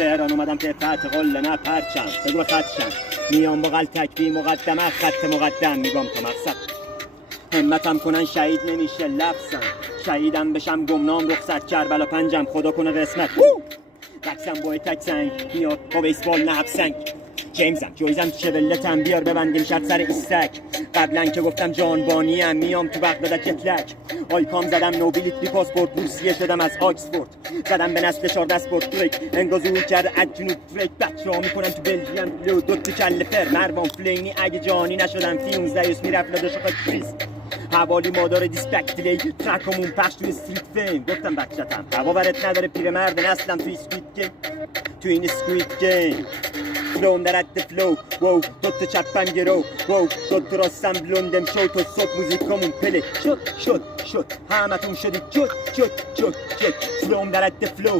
تهران اومدم که فتح قله نه پرچم بگو به خدشم میام با قلتک بی مقدمه خط مقدم میگم تا مقصد همتم کنن شهید نمیشه لفظم شهیدم بشم گمنام رخصت کربلا پنجم خدا کنه قسمت رقصم با تک سنگ میاد با بیسبال نه سنگ جیمزم جویزم شبلتم بیار ببندیم شرط سر ایستک قبلا که گفتم جانبانیم میام تو بغداد جتلک آیکام زدم نوبیلیت بی پاسپورت روسیه شدم از آکسفورد زدم به نسل 14 اسپورت تریک انگازو کرده از جنوب تریک بچه ها میکنم تو بلژیم لو دو تو کل فر مروان فلینی اگه جانی نشدم فیونزه یوس میرفت لده شقا کریس حوالی مادار دیسپکتلی ترکمون پخش توی استریت فیم گفتم بچتم هوا برت نداره پیرمرد نسلم توی سکویت گیم تو این سکویت گیم فلوم در حد فلو واو دوتا چپم گرو واو دوتا راستم بلوندم شو تا صبح موزیکامون پله شد همتون شدید جد فلوم در حد فلو